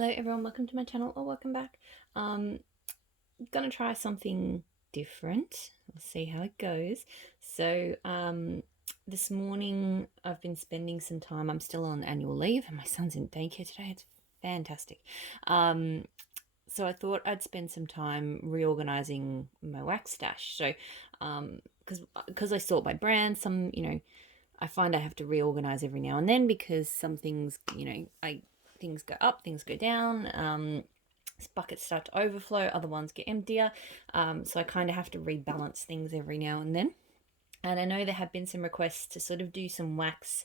Hello everyone, welcome to my channel or welcome back. Gonna try something different. We'll see how it goes. So this morning I've been spending some time, I'm still on annual leave and my son's in daycare today. It's fantastic. So I thought I'd spend some time reorganizing my wax stash. So because I sort by brand, some, I find I have to reorganize every now and then because some things, things go up, things go down. Buckets start to overflow, other ones get emptier. So I kind of have to rebalance things every now and then. And I know there have been some requests to sort of do some wax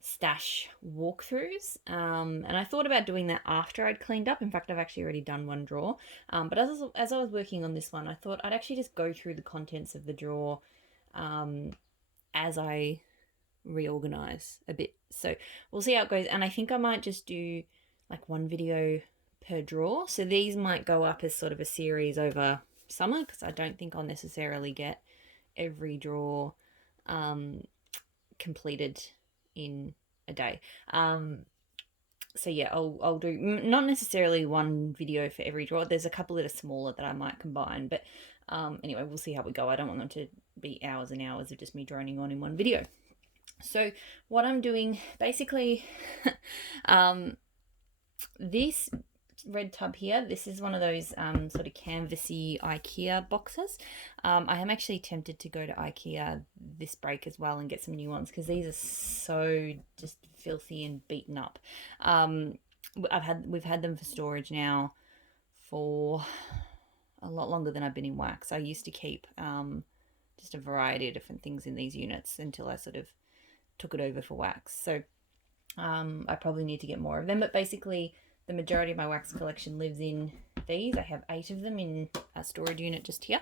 stash walkthroughs. And I thought about doing that after I'd cleaned up. In fact, I've actually already done one drawer. But as I was working on this one, I thought I'd actually just go through the contents of the drawer as I reorganize a bit. So we'll see how it goes. And I think I might just do like one video per drawer. So these might go up as sort of a series over summer because I don't think I'll necessarily get every drawer completed in a day. So yeah, I'll do not necessarily one video for every drawer. There's a couple that are smaller that I might combine, but anyway, we'll see how we go. I don't want them to be hours and hours of just me droning on in one video. So what I'm doing basically, this red tub here, this is one of those sort of canvasy IKEA boxes. I am actually tempted to go to IKEA this break as well and get some new ones because these are so just filthy and beaten up. We've had them for storage now for a lot longer than I've been in wax. I used to keep just a variety of different things in these units until I sort of took it over for wax. So I probably need to get more of them, but basically the majority of my wax collection lives in these. I have 8 of them in a storage unit just here.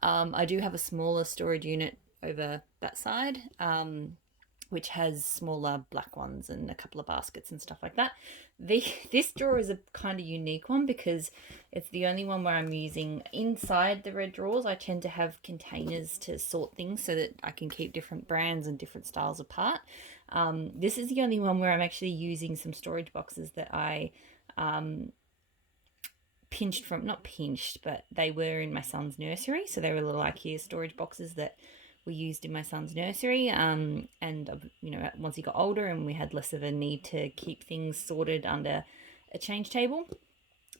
I do have a smaller storage unit over that side, which has smaller black ones and a couple of baskets and stuff like that. This drawer is a kind of unique one because it's the only one where I'm using inside the red drawers. I tend to have containers to sort things so that I can keep different brands and different styles apart. This is the only one where I'm actually using some storage boxes that I pinched from, not pinched, but they were in my son's nursery. So they were little IKEA storage boxes that were used in my son's nursery. And, once he got older and we had less of a need to keep things sorted under a change table,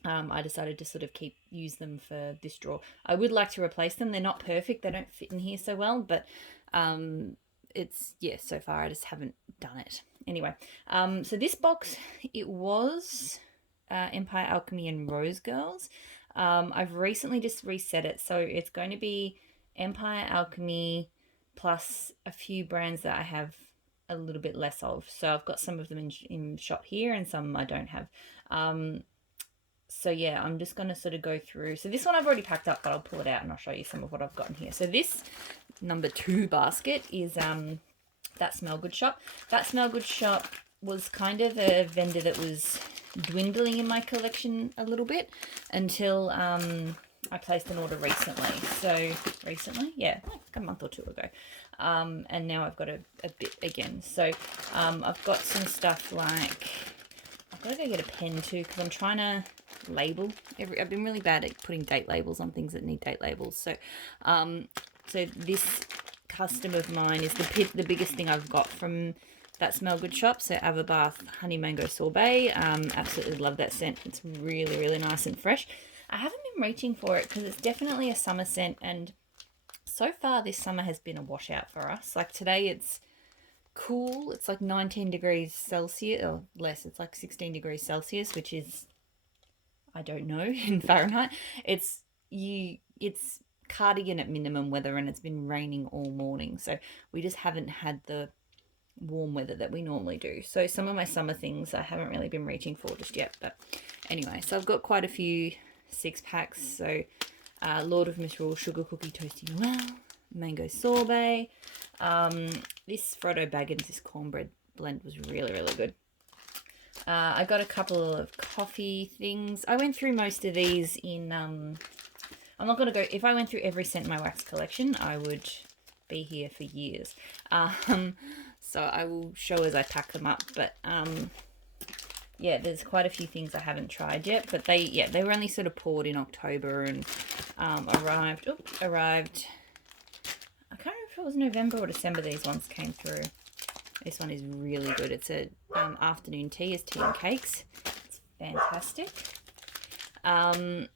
I decided to sort of use them for this drawer. I would like to replace them. They're not perfect. They don't fit in here so well, but so far I just haven't done it. Anyway, so this box, it was Empire Alchemy and Rose Girls. I've recently just reset it, so it's going to be Empire Alchemy plus a few brands that I have a little bit less of. So I've got some of them in shot here and some I don't have. So yeah, I'm just going to sort of go through. So this one I've already packed up, but I'll pull it out and I'll show you some of what I've got in here. So this number 2 basket is That Smell Good Shop. That Smell Good Shop was kind of a vendor that was dwindling in my collection a little bit until I placed an order recently. So recently, yeah, like a month or 2 ago. And now I've got a bit again. So I've got some stuff like, I've got to go get a pen too because I'm trying to label I've been really bad at putting date labels on things that need date labels. So so this custom of mine is the biggest thing I've got from That Smell Good Shop. So Avabath Honey Mango Sorbet. Absolutely love that scent. It's really, really nice and fresh. I haven't been reaching for it because it's definitely a summer scent, and so far this summer has been a washout for us. Like today it's cool. It's like 19 degrees Celsius or less. It's like 16 degrees Celsius, which is, I don't know, in Fahrenheit. It's cardigan at minimum weather, and it's been raining all morning. So we just haven't had the warm weather that we normally do. So some of my summer things I haven't really been reaching for just yet. But anyway, so I've got quite a few 6-packs. So Lord of Misrule Sugar Cookie Toasty Noel, Mango Sorbet. This Frodo Baggins, this cornbread blend was really, really good. I got a couple of coffee things. I went through most of these in, I'm not going to go, if I went through every scent in my wax collection, I would be here for years. So I will show as I pack them up, but yeah, there's quite a few things I haven't tried yet, but they were only sort of poured in October and arrived. I can't remember if it was November or December these ones came through. This one is really good. It's a afternoon tea, is tea and cakes. It's fantastic. So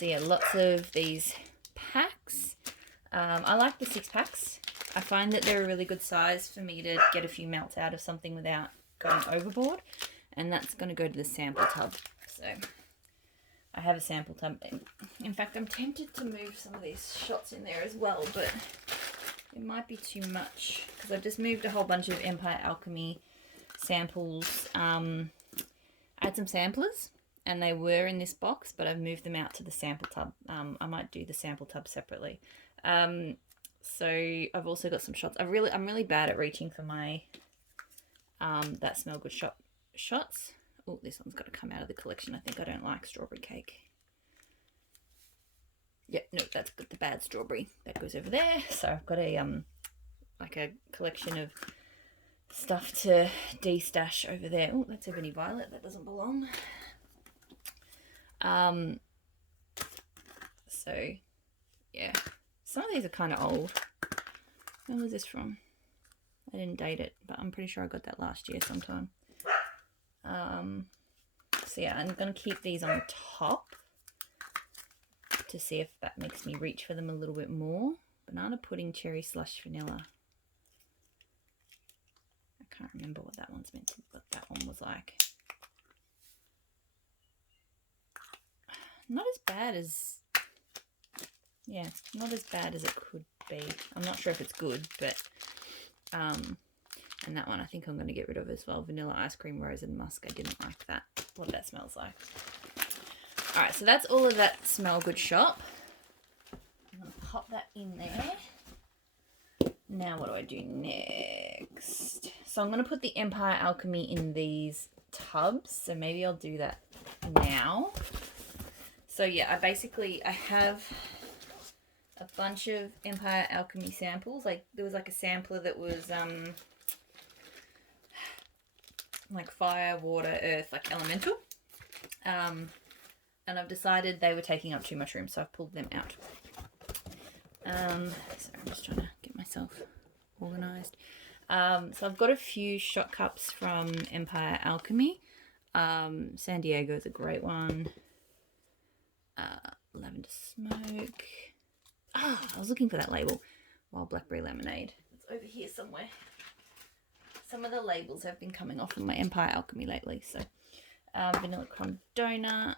yeah, lots of these packs. I like the 6-packs. I find that they're a really good size for me to get a few melts out of something without going overboard. And that's going to go to the sample tub. So I have a sample tub. In fact, I'm tempted to move some of these shots in there as well, but it might be too much because I've just moved a whole bunch of Empire Alchemy samples. I had some samplers and they were in this box, but I've moved them out to the sample tub. I might do the sample tub separately. So I've also got some shots. I'm really bad at reaching for my that smell good shots. Oh, this one's got to come out of the collection. I think I don't like strawberry cake. Yeah, no, that's got the bad strawberry. That goes over there. So I've got a like a collection of stuff to de-stash over there. Oh, that's Ebony Violet. That doesn't belong. So yeah, some of these are kind of old. When was this from? I didn't date it, but I'm pretty sure I got that last year sometime. So yeah, I'm going to keep these on top to see if that makes me reach for them a little bit more. Banana pudding, cherry slush, vanilla. I can't remember what that one's meant to, what that one was like. Not as bad as, yeah, not as bad as it could be. I'm not sure if it's good, but, and that one I think I'm going to get rid of as well. Vanilla ice cream, rose and musk. I didn't like that, what that smells like. All right, so that's all of that smell good shop. I'm going to pop that in there. Now what do I do next? So I'm going to put the Empire Alchemy in these tubs. So maybe I'll do that now. So yeah, I have a bunch of Empire Alchemy samples. Like there was like a sampler that was like fire, water, earth, like elemental. And I've decided they were taking up too much room, so I've pulled them out. Sorry, I'm just trying to get myself organised. So I've got a few shot cups from Empire Alchemy. San Diego is a great one. Lavender Smoke. I was looking for that label. Wild Blackberry Lemonade. It's over here somewhere. Some of the labels have been coming off of my Empire Alchemy lately. So Vanilla Crumb Donut.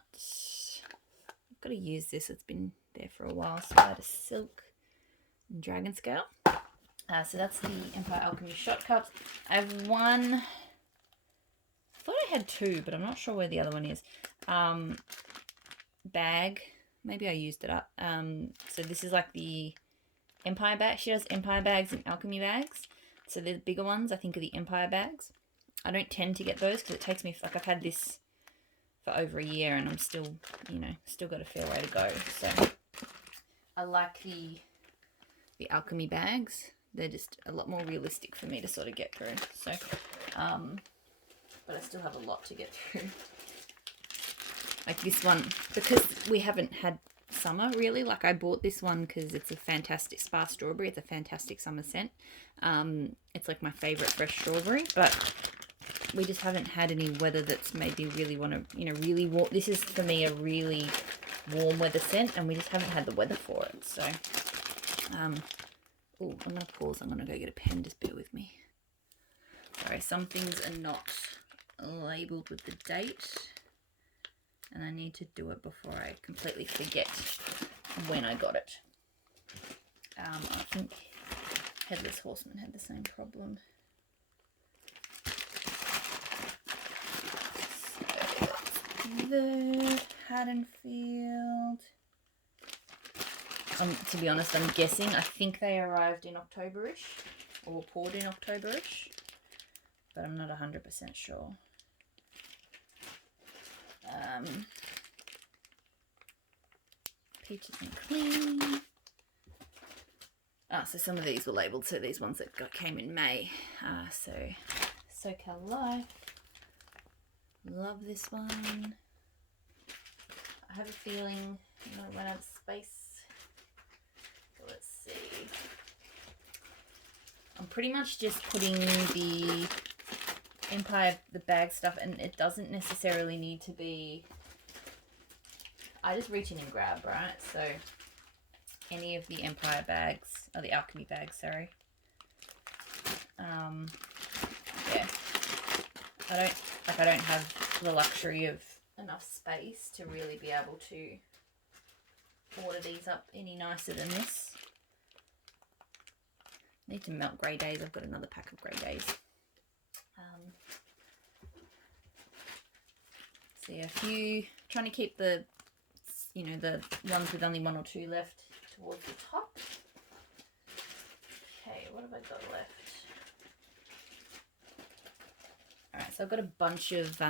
I've got to use this. It's been there for a while. Spider Silk and Dragon Scale. So that's the Empire Alchemy shot cups. I have one. I thought I had two, but I'm not sure where the other one is. Bag. Maybe I used it up. So this is like the Empire bag. She does Empire bags and Alchemy bags. So the bigger ones, I think, are the Empire bags. I don't tend to get those because it takes me, like I've had this for over a year and I'm still, still got a fair way to go. So I like the Alchemy bags. They're just a lot more realistic for me to sort of get through. So, but I still have a lot to get through. Like this one, because we haven't had summer really. Like I bought this one because it's a fantastic Spa Strawberry. It's a fantastic summer scent. It's like my favourite fresh strawberry, but we just haven't had any weather that's made me really want to, really warm. This is for me a really warm weather scent, and we just haven't had the weather for it. So, oh, I'm going to pause. I'm going to go get a pen. Just bear with me. Sorry, some things are not labelled with the date. And I need to do it before I completely forget when I got it. I think Headless Horseman had the same problem. So the Haddonfield. To be honest, I'm guessing. I think they arrived in October-ish, or poured in October-ish, but I'm not 100% sure. Peaches and Clean. So some of these were labelled. So these ones that came in May. So SoCal Life, Love this one. I have a feeling I'm going to run out of space. So let's see. I'm pretty much just putting the Empire, the bag stuff, and it doesn't necessarily need to be... I just reach in and grab, right? So any of the Empire bags, or the Alchemy bags, sorry. Yeah. I don't have the luxury of enough space to really be able to order these up any nicer than this. Need to melt Grey Days. I've got another pack of Grey Days. So yeah, a few, trying to keep the, you know, the ones with only 1 or 2 left towards the top. Okay, what have I got left? Alright, so I've got a bunch of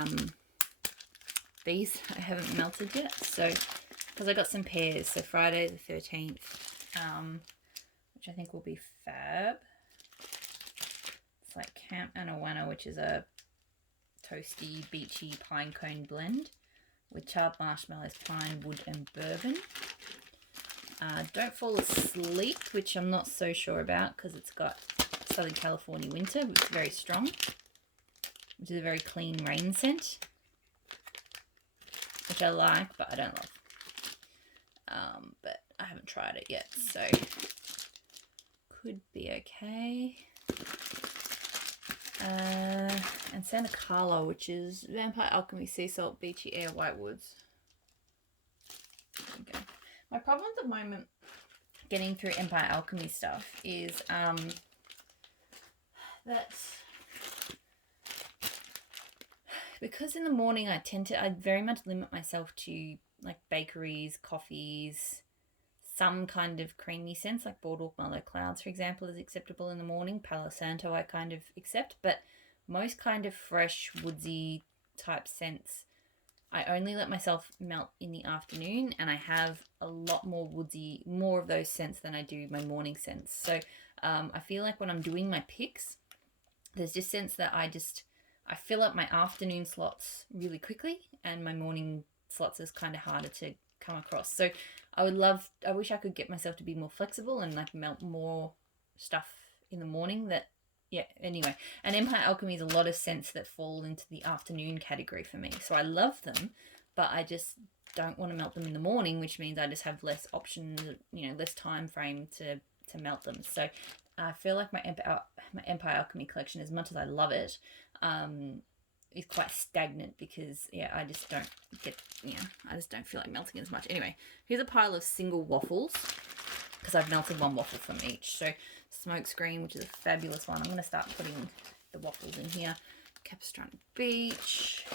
these I haven't melted yet. So, because I got some pairs, so Friday the 13th, which I think will be fab. It's like Camp Anawana, which is a toasty, beachy pine cone blend with charred marshmallows, pine, wood, and bourbon. Don't Fall Asleep, which I'm not so sure about because it's got Southern California winter, which is very strong, which is a very clean rain scent, which I like, but I don't love. But I haven't tried it yet, so could be okay. And Santa Carla, which is Vampire Alchemy, Sea Salt, Beachy Air, White Woods. There we go. My problem at the moment getting through Empire Alchemy stuff is that because in the morning I very much limit myself to like bakeries, coffees, some kind of creamy scents, like Boardwalk Mallow Clouds, for example, is acceptable in the morning. Palo Santo I kind of accept, but most kind of fresh, woodsy type scents, I only let myself melt in the afternoon, and I have a lot more woodsy, more of those scents than I do my morning scents. So I feel like when I'm doing my picks, there's just scents that I fill up my afternoon slots really quickly, and my morning slots is kind of harder to come across. So I wish I could get myself to be more flexible and like melt more stuff in the morning that, yeah, anyway. And Empire Alchemy is a lot of scents that fall into the afternoon category for me. So I love them, but I just don't want to melt them in the morning, which means I just have less options, you know, less time frame to melt them. So I feel like my Empire Alchemy collection, as much as I love it, is quite stagnant because, yeah, I just don't feel like melting as much. Anyway, here's a pile of single waffles because I've melted 1 waffle from each. So Smokescreen, which is a fabulous one. I'm going to start putting the waffles in here. Capistrano Beach,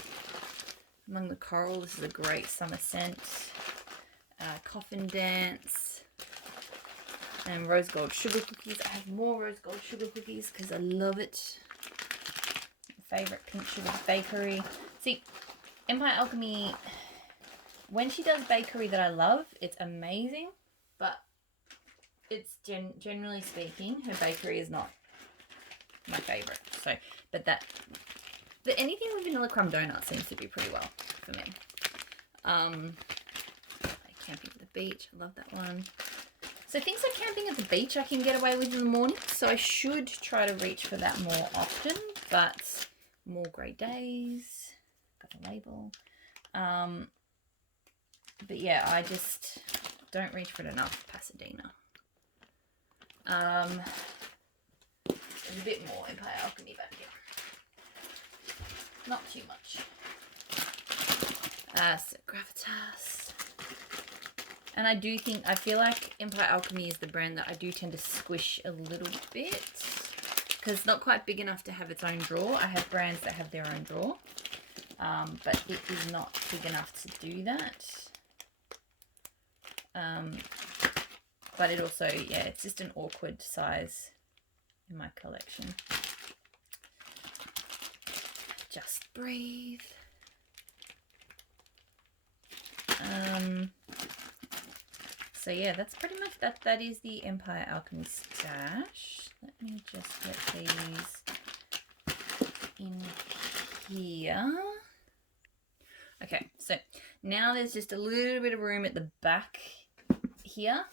Among the Coral, this is a great summer scent. Coffin Dance, and Rose Gold Sugar Cookies. I have more Rose Gold Sugar Cookies because I love it. Favorite Pink Sugar Bakery. See, Empire Alchemy, when she does bakery that I love, it's amazing, but it's generally speaking, her bakery is not my favorite. So, but anything with vanilla crumb donut seems to do pretty well for me. Camping at the Beach, I love that one. So things like Camping at the Beach I can get away with in the morning, so I should try to reach for that more often, but more Grey Days, got the label. But yeah, I just don't reach for it enough. Pasadena. There's a bit more Empire Alchemy back here. Not too much. So Gravitas. And I feel like Empire Alchemy is the brand that I do tend to squish a little bit because it's not quite big enough to have its own drawer. I have brands that have their own drawer, but it is not big enough to do that. But it also, yeah, it's just an awkward size in my collection. Just Breathe. So yeah, that's pretty much that is the Empire Alchemy stash. Let me just get these in here. Okay, so now there's just a little bit of room at the back here,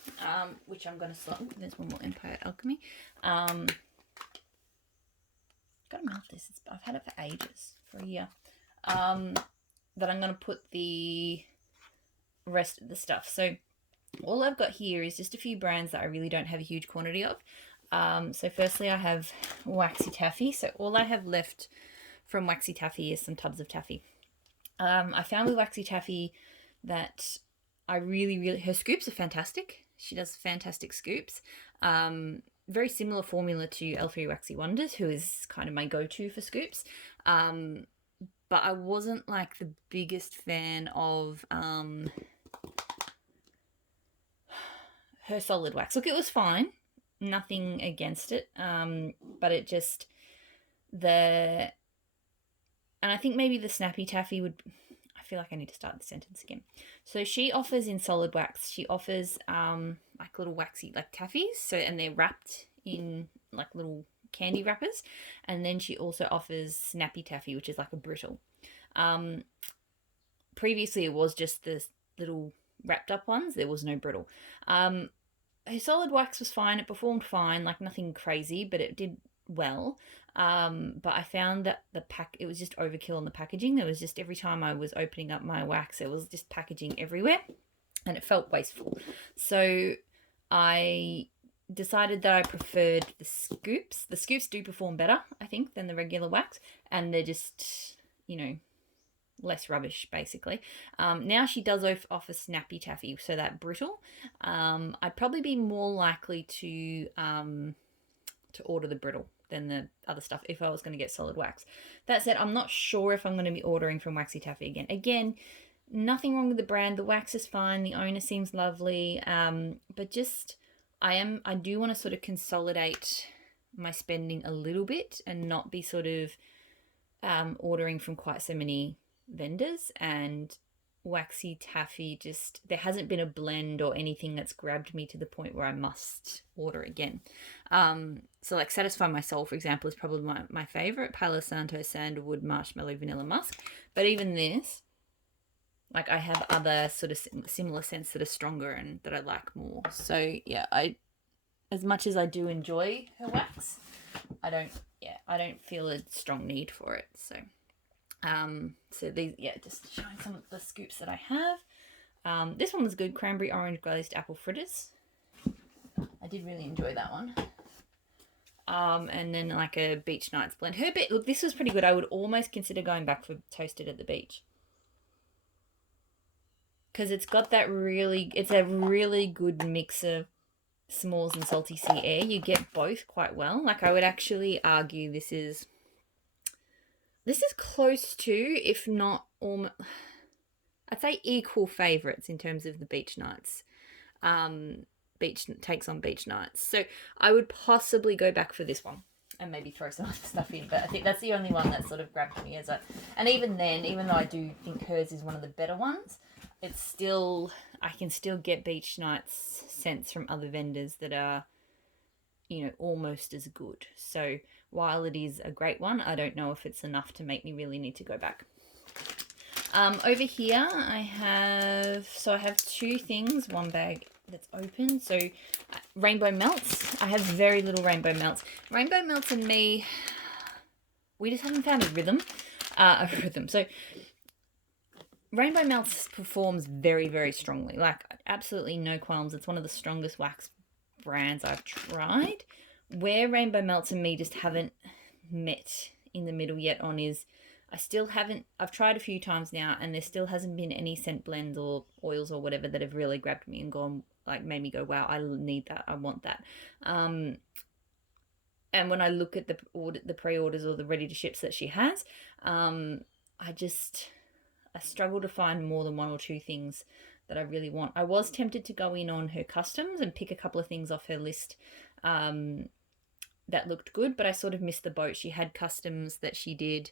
which I'm going to slot. There's one more Empire Alchemy. Gotta melt this. I've had it for ages, for a year. That I'm going to put the rest of the stuff. So all I've got here is just a few brands that I really don't have a huge quantity of. So firstly, I have Waxy Taffy. So all I have left from Waxy Taffy is some tubs of taffy. I found with Waxy Taffy that I really, her scoops are fantastic. She does fantastic scoops. Very similar formula to L3 Waxy Wonders, who is kind of my go-to for scoops. But I wasn't like the biggest fan of her solid wax. Look, it was fine. Nothing against it. But it just, and I think maybe the Snappy Taffy would, I feel like I need to start the sentence again. So she offers in solid wax, she offers like little waxy, like taffies. So, and they're wrapped in like little candy wrappers. And then she also offers Snappy Taffy, which is like a brittle. Previously it was just the little wrapped up ones. There was no brittle. Her solid wax was fine. It performed fine, like nothing crazy, but it did well. But I found that it was just overkill on the packaging. There was just, every time I was opening up my wax, it was just packaging everywhere and it felt wasteful. So I decided that I preferred the scoops. The scoops do perform better, I think, than the regular wax, and they're just, less rubbish, basically. Now she does offer Snappy Taffy, so that brittle. I'd probably be more likely to order the brittle than the other stuff if I was going to get solid wax. That said, I'm not sure if I'm going to be ordering from Waxy Taffy again. Again, nothing wrong with the brand. The wax is fine. The owner seems lovely. But just, I do want to sort of consolidate my spending a little bit and not be sort of ordering from quite so many vendors. And Waxy Taffy, just, there hasn't been a blend or anything that's grabbed me to the point where I must order again. So like Satisfy My Soul, for example, is probably my favorite. Palo Santo, Sandalwood, Marshmallow, Vanilla Musk. But even this, like, I have other sort of similar scents that are stronger and that I like more. So yeah, as much as I do enjoy her wax, I don't feel a strong need for it. So these, just showing some of the scoops that I have. This one was good, cranberry orange glazed apple fritters. I did really enjoy that one. And then like a beach nights blend. Look, this was pretty good. I would almost consider going back for toasted at the beach, because it's got that it's a really good mix of s'mores and salty sea air. You get both quite well. Like, I would actually argue this is close to, if not almost, I'd say equal favourites in terms of the beach nights. Beach takes on beach nights. So I would possibly go back for this one and maybe throw some other stuff in. But I think that's the only one that sort of grabbed me and even then, even though I do think hers is one of the better ones, it's still, I can still get beach nights scents from other vendors that are, almost as good. So while it is a great one, I don't know if it's enough to make me really need to go back. Over here I have two things, one bag that's open. So rainbow melts. I have very little rainbow melts. Rainbow melts and me, we just haven't found a rhythm. So rainbow melts performs very, very strongly. Like, absolutely no qualms. It's one of the strongest wax brands I've tried. Where rainbow melts and me just haven't met in the middle yet on is, I've tried a few times now and there still hasn't been any scent blends or oils or whatever that have really grabbed me and made me go, wow, I need that, I want that. And when I look at the pre-orders or the ready to ships that she has, I struggle to find more than one or two things that I really want. I was tempted to go in on her customs and pick a couple of things off her list that looked good, but I sort of missed the boat. She had customs that she did.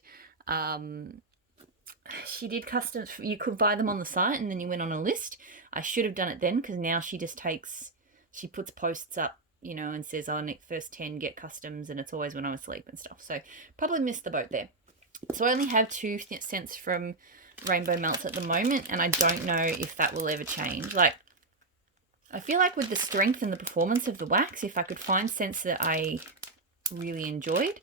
She did customs. You could buy them on the site and then you went on a list. I should have done it then, because now she puts posts up, and says, oh, first 10 get customs, and it's always when I'm asleep and stuff. So probably missed the boat there. So I only have two scents from rainbow melts at the moment, and I don't know if that will ever change. Like, I feel like with the strength and the performance of the wax, if I could find scents that I really enjoyed,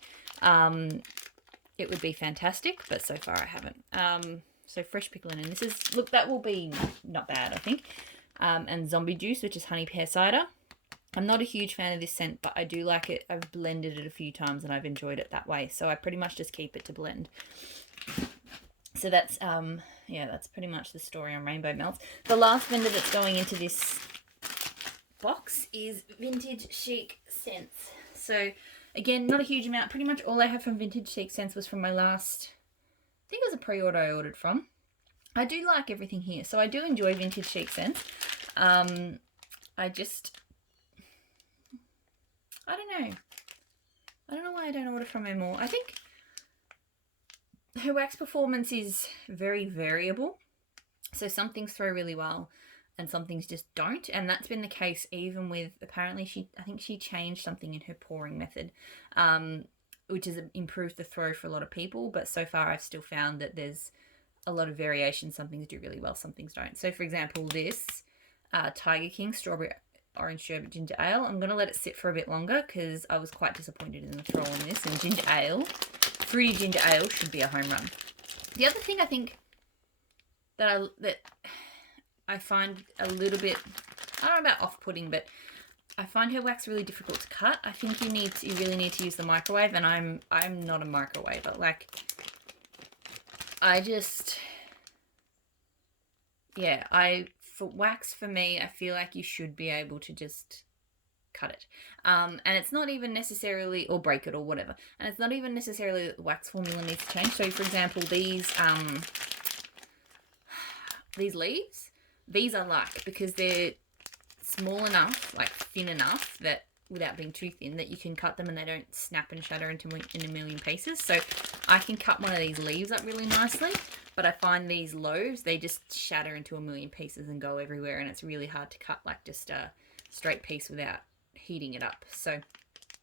it would be fantastic, but so far I haven't. So fresh pickle and this is, look, that will be not bad, I think. And zombie juice, which is honey pear cider. I'm not a huge fan of this scent, but I do like it. I've blended it a few times and I've enjoyed it that way, so I pretty much just keep it to blend. So that's yeah, that's pretty much the story on Rainbow Melts. The last vendor that's going into this box is Vintage Chic Scents. So again, not a huge amount. Pretty much all I have from Vintage Chic Scents was from my last, I think it was a pre-order I ordered from. I do like everything here, so I do enjoy Vintage Chic Scents. I don't know. I don't know why I don't order from her more. I think her wax performance is very variable. So some things throw really well and some things just don't. And that's been the case even with, apparently I think she changed something in her pouring method, which has improved the throw for a lot of people. But so far I've still found that there's a lot of variation. Some things do really well, some things don't. So for example, this Tiger King Strawberry Orange Sherbet Ginger Ale, I'm going to let it sit for a bit longer because I was quite disappointed in the throw on this. And ginger ale, fruity ginger ale should be a home run. The other thing I think that I find a little bit, I don't know about off-putting, but I find her wax really difficult to cut. I think you really need to use the microwave, and I'm not a microwaver. Like, for wax, for me, I feel like you should be able to just cut it. And it's not even necessarily, or break it or whatever. And it's not even necessarily that the wax formula needs to change. So for example, these leaves, these I like because they're small enough, like thin enough, that without being too thin, that you can cut them and they don't snap and shatter in a million pieces. So I can cut one of these leaves up really nicely, but I find these loaves, they just shatter into a million pieces and go everywhere, and it's really hard to cut like just a straight piece without heating it up. So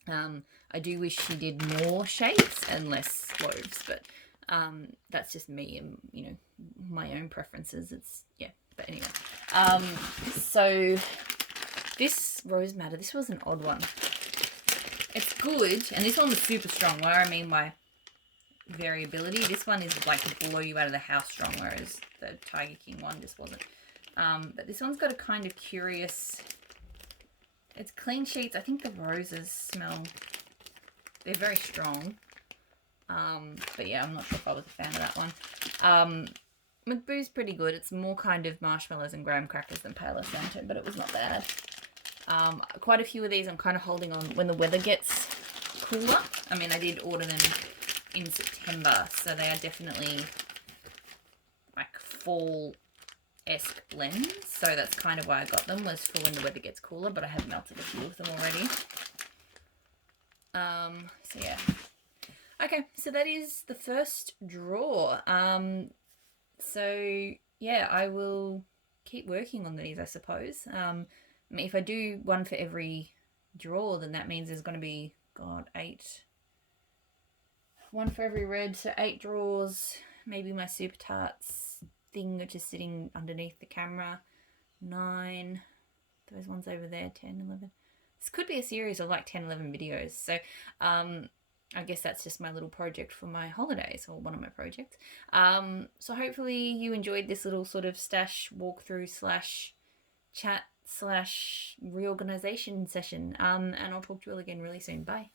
I do wish she did more shapes and less loaves, but that's just me and, you know, my own preferences. It's, yeah, but anyway. So this Rose Madder, this was an odd one. It's good, and this one was super strong. What I mean by variability, this one is like to blow you out of the house strong, whereas the Tiger King one just wasn't. But this one's got a kind of curious, it's clean sheets. I think the roses smell, they're very strong. But yeah, I'm not sure if I was a fan of that one. McBoo's pretty good. It's more kind of marshmallows and graham crackers than Palo Santo, but it was not bad. Quite a few of these I'm kind of holding on when the weather gets cooler. I mean, I did order them in September, so they are definitely like fall-esque blends. So that's kind of why I got them, was for when the weather gets cooler, but I have melted a few of them already. So yeah. Okay, so that is the first drawer. So yeah, I will keep working on these, I suppose. If I do one for every drawer, then that means there's going to be, God, 8. One for every red, so 8 drawers. Maybe my Super Tarts thing, which is sitting underneath the camera. 9. Those ones over there, 10, 11. This could be a series of like 10, 11 videos. So I guess that's just my little project for my holidays, or one of my projects. So hopefully you enjoyed this little sort of stash walkthrough / chat / reorganization session. And I'll talk to you all again really soon. Bye.